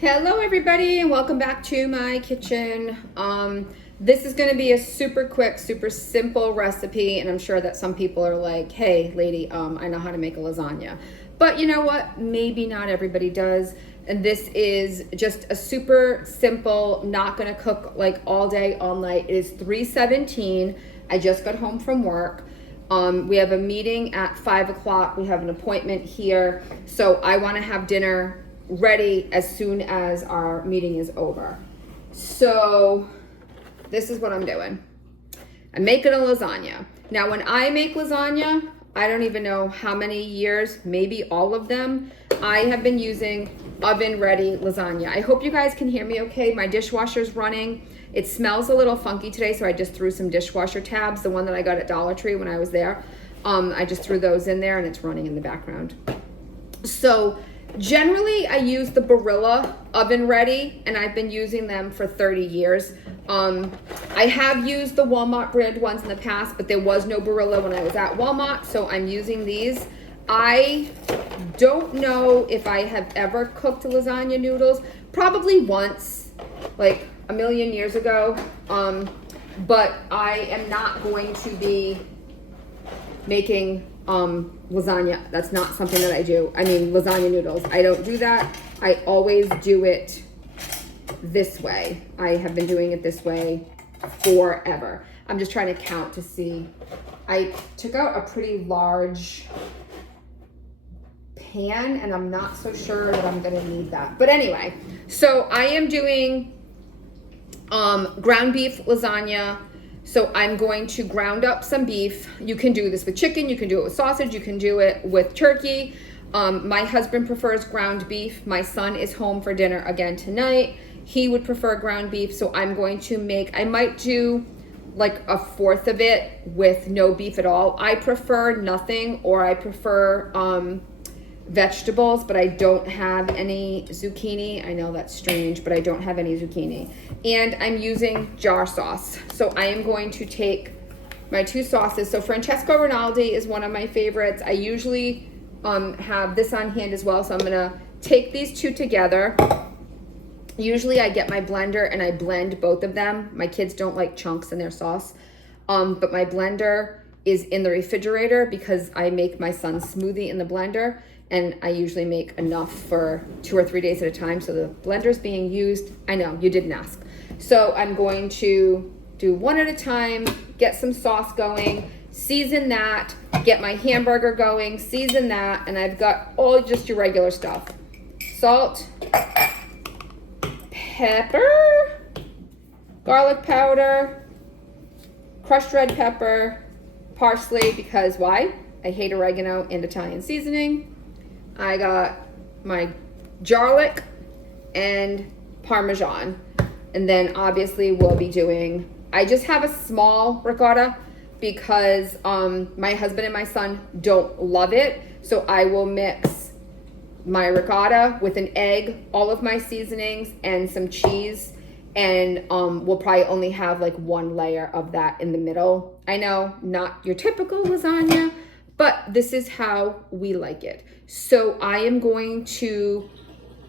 Hello everybody and welcome back to my kitchen. This is going to be a super quick, super simple recipe, and I'm sure that some people are like, hey lady, I know how to make a lasagna. But you know what? Maybe not everybody does. And this is just a super simple, not going to cook like all day, all night. It is 3:17. I just got home from work. We have a meeting at 5 o'clock. We have an appointment here. So I want to have dinner ready as soon as our meeting is over. So this is what I'm doing. I'm making a lasagna. Now when I make lasagna, I don't even know how many years, maybe all of them, I have been using oven ready lasagna. I hope you guys can hear me okay. My dishwasher's running. It smells a little funky today, so I just threw some dishwasher tabs, the one that I got at Dollar Tree when I was there. I just threw those in there and it's running in the background. So generally, I use the Barilla oven ready, and I've been using them for 30 years. I have used the Walmart brand ones in the past, but there was no Barilla when I was at Walmart, so I'm using these. I don't know if I have ever cooked lasagna noodles. Probably once, like a million years ago. But I am not going to be making lasagna. That's not something that I do. I mean, lasagna noodles. I don't do that. I always do it this way. I have been doing it this way forever. I'm just trying to count to see. I took out a pretty large pan and I'm not so sure that I'm gonna need that. But anyway, so I am doing ground beef lasagna. So I'm going to ground up some beef. You can do this with chicken, you can do it with sausage, you can do it with turkey. My husband prefers ground beef. My son is home for dinner again tonight. He would prefer ground beef, so I'm going to make, I might do like a fourth of it with no beef at all. I prefer nothing, or I prefer vegetables, but I don't have any zucchini. I know that's strange, but I don't have any zucchini. And I'm using jar sauce. So I am going to take my two sauces. So Francesco Rinaldi is one of my favorites. I usually have this on hand as well. So I'm gonna take these two together. Usually I get my blender and I blend both of them. My kids don't like chunks in their sauce. But my blender is in the refrigerator because I make my son's smoothie in the blender. And I usually make enough for 2 or 3 days at a time. So the blender's being used. I know, you didn't ask. So I'm going to do one at a time, get some sauce going, season that, get my hamburger going, season that, and I've got all just your regular stuff. Salt, pepper, garlic powder, crushed red pepper, parsley, because why? I hate oregano and Italian seasoning. I got my garlic and Parmesan. And then obviously we'll be doing, I just have a small ricotta because my husband and my son don't love it. So I will mix my ricotta with an egg, all of my seasonings, and some cheese. And we'll probably only have like one layer of that in the middle. I know, not your typical lasagna, but this is how we like it. So I am going to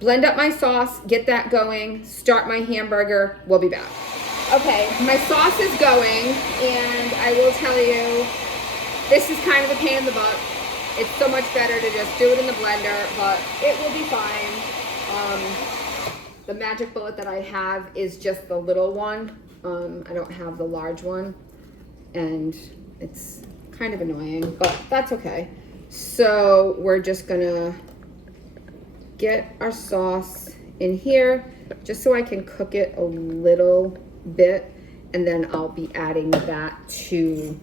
blend up my sauce, get that going, start my hamburger. We'll be back. Okay, my sauce is going, and I will tell you, this is kind of a pain in the butt. It's so much better to just do it in the blender, but it will be fine. The magic bullet that I have is just the little one. I don't have the large one, and it's kind of annoying, but that's okay. So we're just gonna get our sauce in here just so I can cook it a little bit, and then I'll be adding that to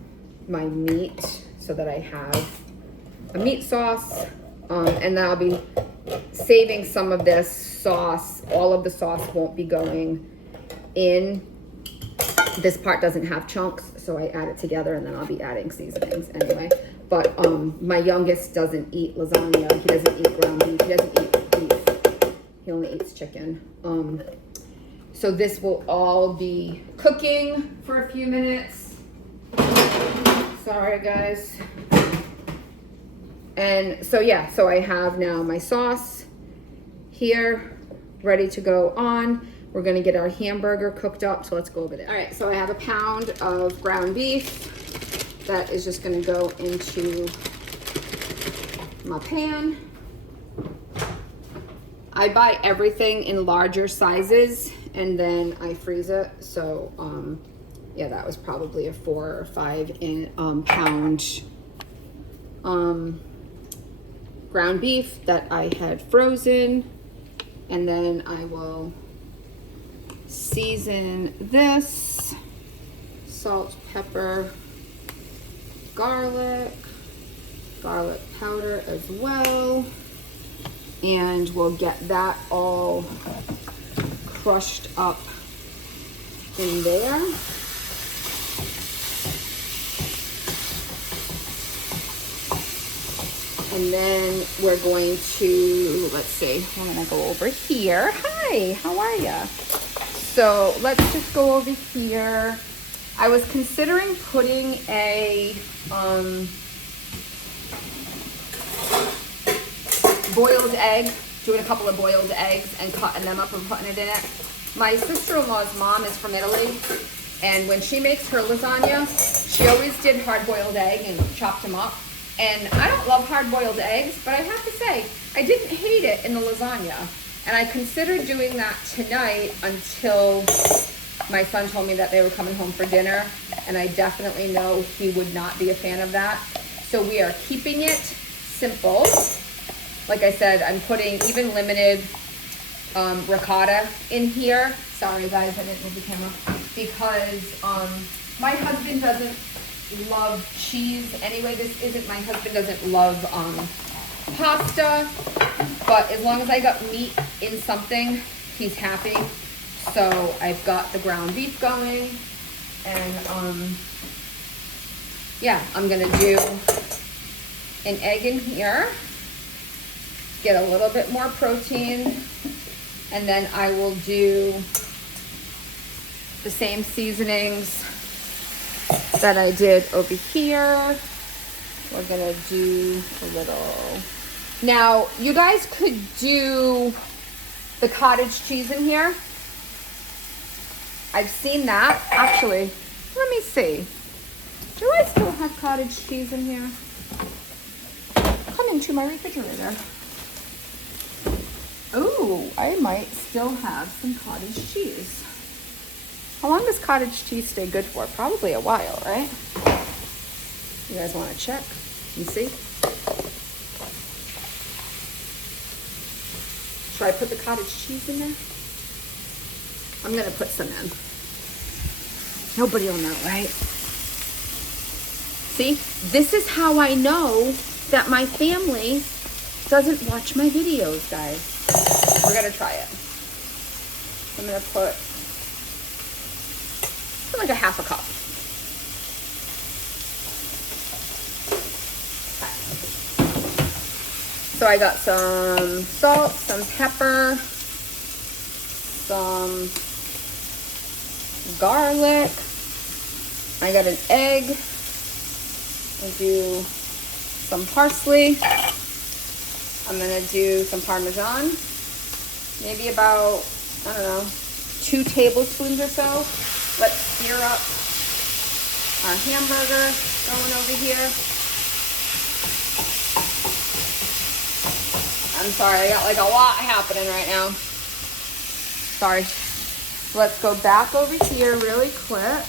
my meat so that I have a meat sauce, and then I'll be saving some of this sauce. All of the sauce won't be going in. This part doesn't have chunks, so I add it together, and then I'll be adding seasonings anyway. But my youngest doesn't eat lasagna. He doesn't eat ground beef. He doesn't eat beef. He only eats chicken. So this will all be cooking for a few minutes. Sorry, guys. And so yeah, so I have now my sauce here. ready to go on. We're gonna get our hamburger cooked up, so let's go over there. All right, so I have a pound of ground beef that is just gonna go into my pan. I buy everything in larger sizes and then I freeze it. So yeah, that was probably a 4 or 5 pound ground beef that I had frozen. And then I will season this, salt, pepper, garlic powder as well. And we'll get that all crushed up in there. And then we're going to, let's see, we're gonna go over here. Hi, how are ya? So let's just go over here. I was considering putting a boiled egg, doing a couple of boiled eggs and cutting them up and putting it in it. My sister-in-law's mom is from Italy, and when she makes her lasagna, she always did hard-boiled egg and chopped them up. And I don't love hard-boiled eggs, but I have to say, I didn't hate it in the lasagna. And I considered doing that tonight until my son told me that they were coming home for dinner, and I definitely know he would not be a fan of that. So we are keeping it simple. Like I said, I'm putting even limited ricotta in here. Sorry guys, I didn't move the camera. Because my husband doesn't love cheese. Anyway, my husband doesn't love pasta. But as long as I got meat in something, he's happy. So I've got the ground beef going. And yeah, I'm gonna do an egg in here. Get a little bit more protein, and then I will do the same seasonings that I did over here. We're gonna do a little. Now, you guys could do the cottage cheese in here. I've seen that. Actually, let me see. Do I still have cottage cheese in here? Come into my refrigerator. Oh, I might still have some cottage cheese. How long does cottage cheese stay good for? Probably a while, right? You guys want to check and see? Should I put the cottage cheese in there? I'm going to put some in. Nobody will know, right? See, this is how I know that my family doesn't watch my videos, guys. We're gonna try it. I'm gonna put like a half a cup. So I got some salt, some pepper, some garlic. I got an egg. I'll do some parsley. I'm gonna do some Parmesan, maybe about, I don't know, 2 tablespoons or so. Let's sear up our hamburger going over here. I'm sorry, I got like a lot happening right now. Sorry. Let's go back over here really quick.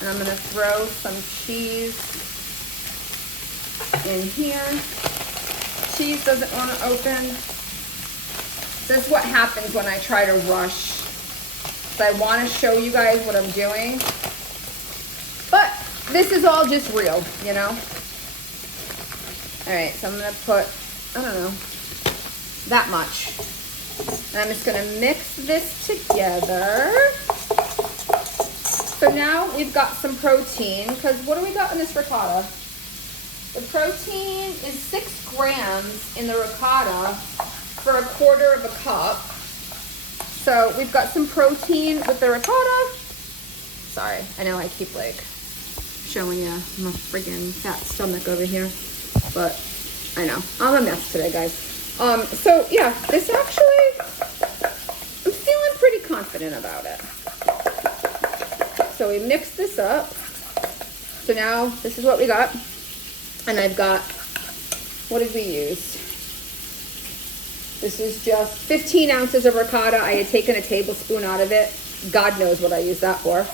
And I'm gonna throw some cheese in here. Cheese doesn't want to open. This is what happens when I try to rush. So I want to show you guys what I'm doing. But this is all just real, you know? Alright, so I'm going to put, I don't know, that much. And I'm just going to mix this together. So now we've got some protein, because what do we got in this ricotta? The protein is 6 grams in the ricotta for 1/4 of a cup. So we've got some protein with the ricotta. Sorry, I know I keep like showing you my friggin' fat stomach over here, but I know, I'm a mess today, guys. So yeah, this actually complaining about it. So we mix this up. So now this is what we got. And I've got, what did we use? This is just 15 ounces of ricotta. I had taken a tablespoon out of it. God knows what I use that for.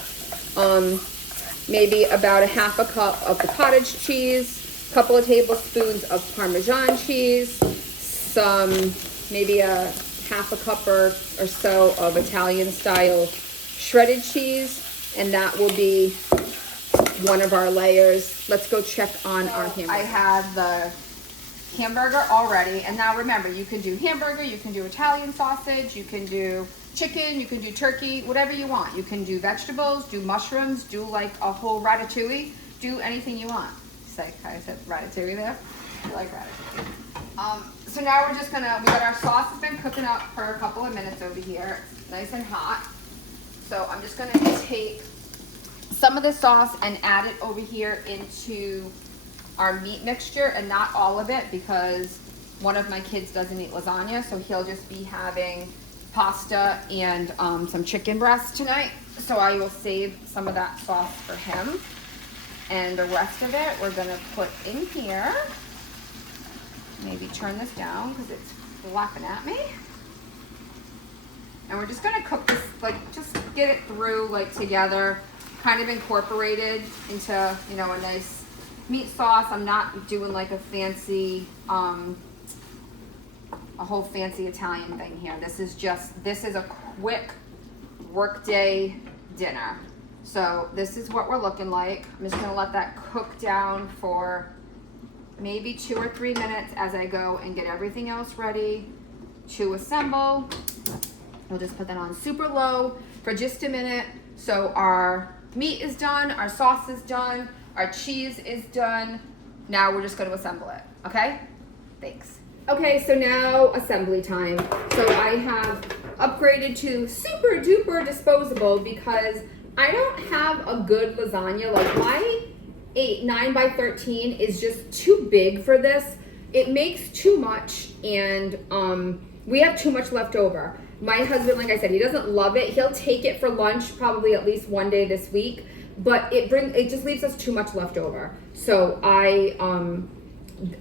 Maybe about a half a cup of the cottage cheese, a couple of tablespoons of Parmesan cheese, some, maybe a half a cup or so of Italian style shredded cheese, and that will be one of our layers. Let's go check on our hamburger. I have the hamburger already, and now remember, you can do hamburger, you can do Italian sausage, you can do chicken, you can do turkey, whatever you want. You can do vegetables, do mushrooms, do like a whole ratatouille, do anything you want. I said ratatouille there. I like ratatouille. So now we're just gonna, we got our sauce has been cooking up for a couple of minutes over here. It's nice and hot. So I'm just gonna take some of the sauce and add it over here into our meat mixture, and not all of it because one of my kids doesn't eat lasagna, so he'll just be having pasta and some chicken breast tonight. So I will save some of that sauce for him. And the rest of it we're gonna put in here. Maybe turn this down because it's flapping at me. And we're just gonna cook this, like just get it through like together, kind of incorporated into, you know, a nice meat sauce. I'm not doing like a fancy, a whole fancy Italian thing here. This is a quick workday dinner. So this is what we're looking like. I'm just gonna let that cook down for maybe 2 or 3 minutes as I go and get everything else ready to assemble. We'll just put that on super low for just a minute. So our meat is done, our sauce is done, our cheese is done. Now we're just gonna assemble it, okay? Thanks. Okay, so now assembly time. So I have upgraded to super duper disposable because I don't have a good lasagna. Like my 9 by 13 is just too big for this. It makes too much, and we have too much left over. My husband, like I said, he doesn't love it. He'll take it for lunch probably at least one day this week, but it just leaves us too much left over. So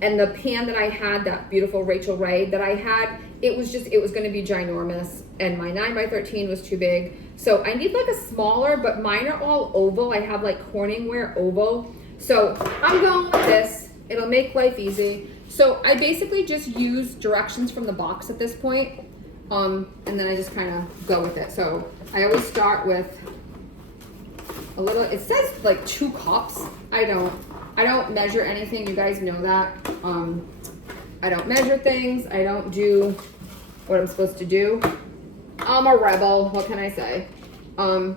and the pan that I had, that beautiful Rachel Ray that I had, it was going to be ginormous, and my 9 by 13 was too big. So I need like a smaller, but mine are all oval. I have like Corningware oval. So I'm going with this. It'll make life easy. So I basically just use directions from the box at this point. And then I just kind of go with it. So I always start with a little, it says like 2 cups. I don't measure anything. You guys know that. I don't measure things. I don't do what I'm supposed to do. I'm a rebel. What can I say? So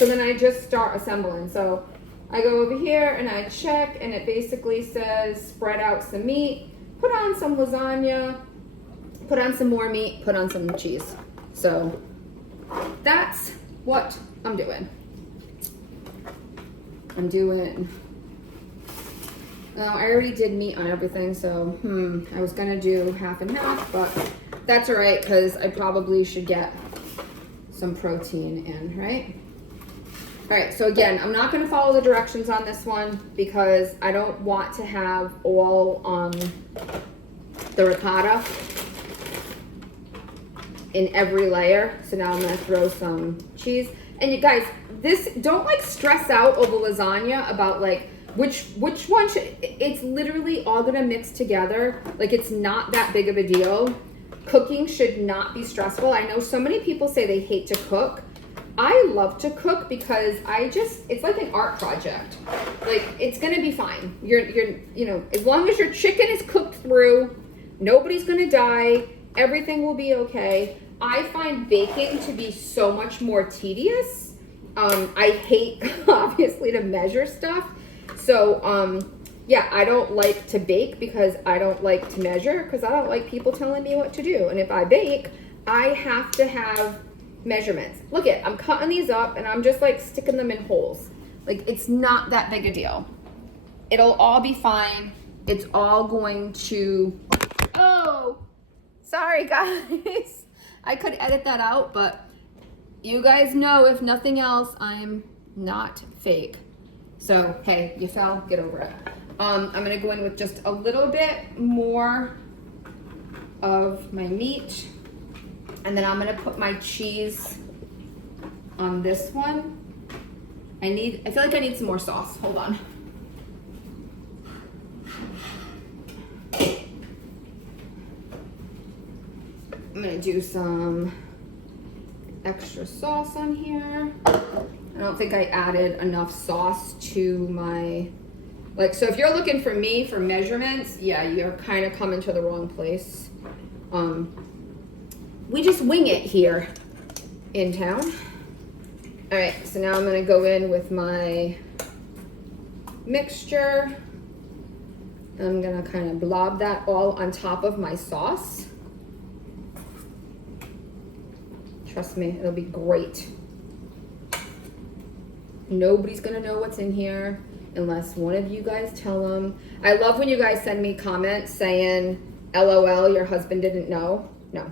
then I just start assembling. So I go over here and I check, and it basically says spread out some meat, put on some lasagna, put on some more meat, put on some cheese. So that's what I'm doing. I already did meat on everything, so I was gonna do half and half, but that's all right because I probably should get some protein in, right? All right, so again, I'm not gonna follow the directions on this one because I don't want to have all the ricotta in every layer. So now I'm gonna throw some cheese. And you guys, don't like stress out over lasagna about like which one should, it's literally all gonna mix together. Like it's not that big of a deal. Cooking should not be stressful. I know so many people say they hate to cook. I love to cook because it's like an art project. Like it's gonna be fine. You know, as long as your chicken is cooked through, nobody's gonna die, everything will be okay. I find baking to be so much more tedious. I hate obviously to measure stuff. So yeah, I don't like to bake because I don't like to measure because I don't like people telling me what to do. And if I bake, I have to have measurements. Look I'm cutting these up and I'm just like sticking them in holes. Like it's not that big a deal. It'll all be fine. It's all going to, oh, sorry guys. I could edit that out, but you guys know, if nothing else, I'm not fake. So, hey, you fell, get over it. I'm gonna go in with just a little bit more of my meat, and then I'm gonna put my cheese on this one. I feel like I need some more sauce. Hold on. I'm gonna do some extra sauce on here. I don't think I added enough sauce to my, so if you're looking for me for measurements, yeah, you're kind of coming to the wrong place. We just wing it here in town. All right, so now I'm gonna go in with my mixture. I'm gonna kind of blob that all on top of my sauce. Trust me, it'll be great. Nobody's gonna know what's in here unless one of you guys tell them. I love when you guys send me comments saying, LOL, your husband didn't know. No,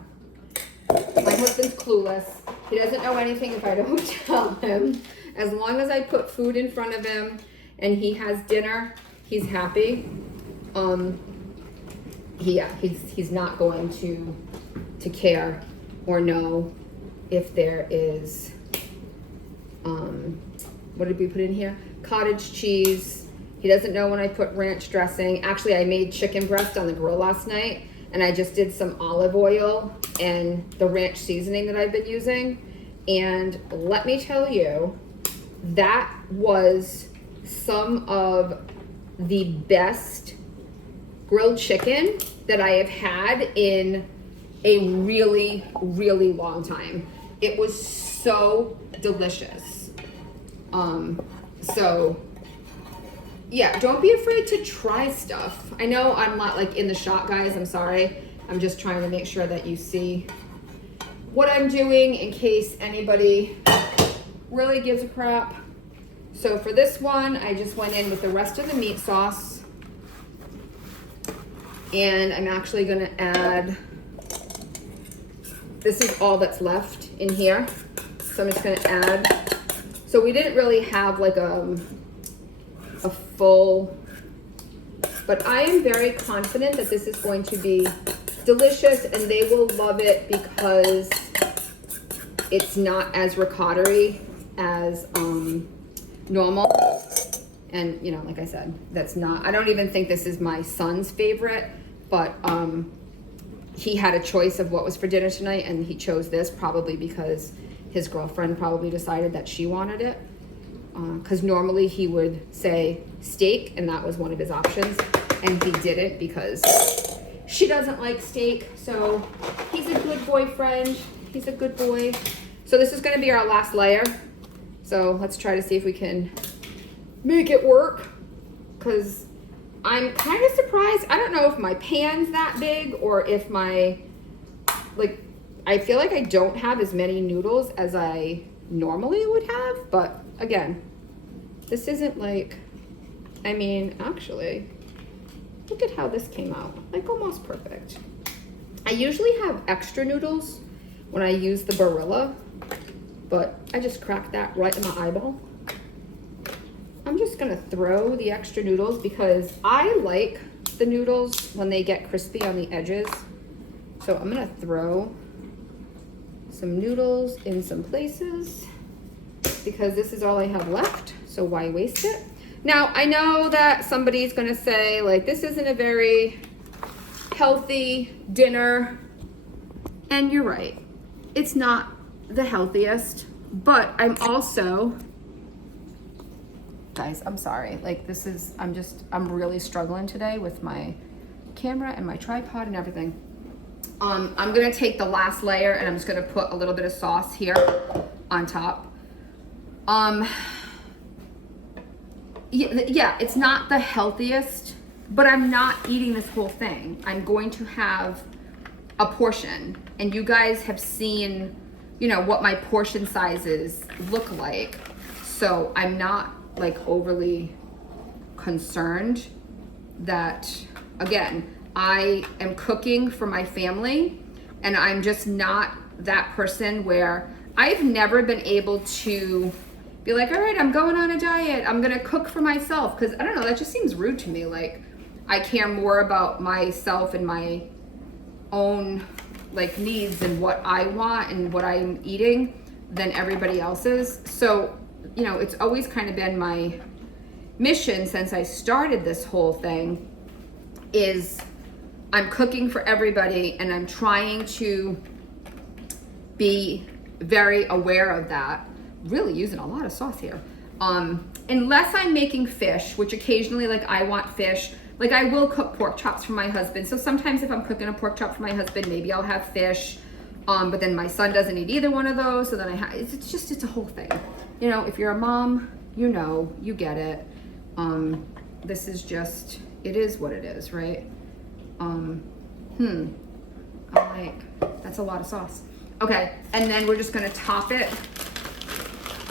my husband's clueless. He doesn't know anything if I don't tell him. As long as I put food in front of him and he has dinner, he's happy. He's not going to care or know if there is, what did we put in here? Cottage cheese. He doesn't know when I put ranch dressing. Actually, I made chicken breast on the grill last night, and I just did some olive oil and the ranch seasoning that I've been using. And let me tell you, that was some of the best grilled chicken that I have had in a really, really long time. It was so delicious. So yeah, don't be afraid to try stuff. I know I'm not like in the shot, guys, I'm sorry. I'm just trying to make sure that you see what I'm doing in case anybody really gives a crap. So for this one, I just went in with the rest of the meat sauce. And I'm actually gonna add, this is all that's left in here. So I'm just gonna add, so we didn't really have like a full, but I am very confident that this is going to be delicious and they will love it because it's not as ricotta-y as normal. And you know, like I said, that's not, I don't even think this is my son's favorite, but he had a choice of what was for dinner tonight and he chose this probably because his girlfriend probably decided that she wanted it. Because normally he would say steak and that was one of his options, and he didn't because she doesn't like steak. So he's a good boyfriend, he's a good boy. So this is gonna be our last layer. So let's try to see if we can make it work, because I'm kind of surprised. I don't know if my pan's that big or if my, like, I feel like I don't have as many noodles as I normally would have, but again, this isn't like, I mean, actually, look at how this came out, like almost perfect. I usually have extra noodles when I use the Barilla, but I just cracked that right in my eyeball. I'm just gonna throw the extra noodles because I like the noodles when they get crispy on the edges. So I'm gonna throw some noodles in some places because this is all I have left, so why waste it? Now, I know that somebody's gonna say, like, this isn't a very healthy dinner, and you're right. It's not the healthiest, but I'm also, guys, I'm sorry. Like, this is, I'm really struggling today with my camera and my tripod and everything. I'm gonna take the last layer and I'm just gonna put a little bit of sauce here on top. Yeah, it's not the healthiest, but I'm not eating this whole thing. I'm going to have a portion, and you guys have seen, you know, what my portion sizes look like. So I'm not like overly concerned that, again, I am cooking for my family, and I'm just not that person where I've never been able to be like, all right, I'm going on a diet. I'm going to cook for myself. Because I don't know, that just seems rude to me. Like, I care more about myself and my own like needs and what I want and what I'm eating than everybody else's. So, you know, it's always kind of been my mission since I started this whole thing is I'm cooking for everybody and I'm trying to be very aware of that. Really using a lot of sauce here. Unless I'm making fish, which occasionally like I want fish, like I will cook pork chops for my husband. So sometimes if I'm cooking a pork chop for my husband, maybe I'll have fish. But then my son doesn't eat either one of those. So then it's a whole thing. You know, if you're a mom, you know, you get it. This is just, it is what it is, right? That's a lot of sauce. Okay, and then we're just gonna top it.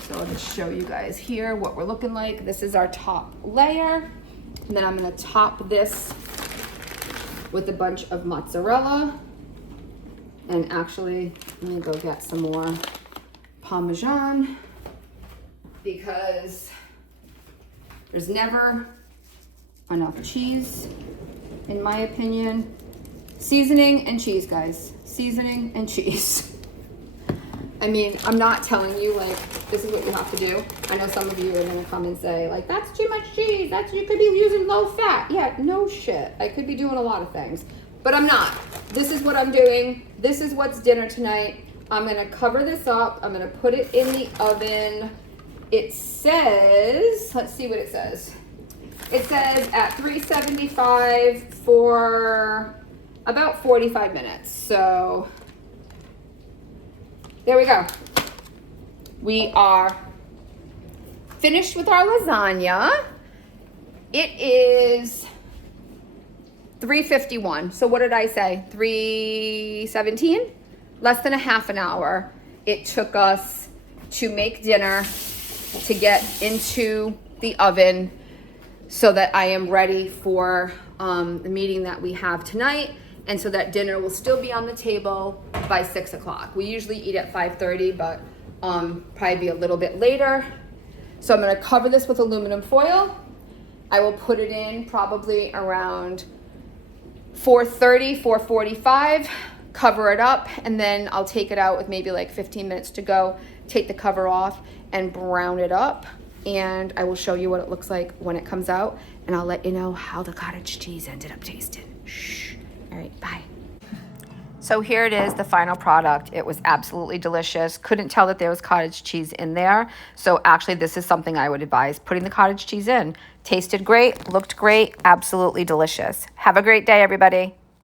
So I'll just show you guys here what we're looking like. This is our top layer. And then I'm gonna top this with a bunch of mozzarella. And actually, let me go get some more Parmesan because there's never enough cheese, in my opinion. Seasoning and cheese, guys. Seasoning and cheese. I mean, I'm not telling you like this is what you have to do. I know some of you are gonna come and say like that's too much cheese. You could be using low fat. Yeah, no shit. I could be doing a lot of things, but I'm not. This is what I'm doing. This is what's dinner tonight. I'm gonna cover this up. I'm gonna put it in the oven. It says, let's see what it says. It says at 375 for about 45 minutes. So there we go. We are finished with our lasagna. It is 3:51. So what did I say? 3:17? Less than a half an hour. It took us to make dinner, to get into the oven so that I am ready for the meeting that we have tonight. And so that dinner will still be on the table by 6 o'clock. We usually eat at 5:30, but probably be a little bit later. So I'm gonna cover this with aluminum foil. I will put it in probably around 4:30, 4:45, cover it up, and then I'll take it out with maybe like 15 minutes to go, take the cover off and brown it up. And I will show you what it looks like when it comes out, and I'll let you know how the cottage cheese ended up tasting. Shh. All right, bye. So here it is, the final product. It was absolutely delicious. Couldn't tell that there was cottage cheese in there. So actually this is something I would advise, putting the cottage cheese in. Tasted great, looked great, absolutely delicious. Have a great day, everybody.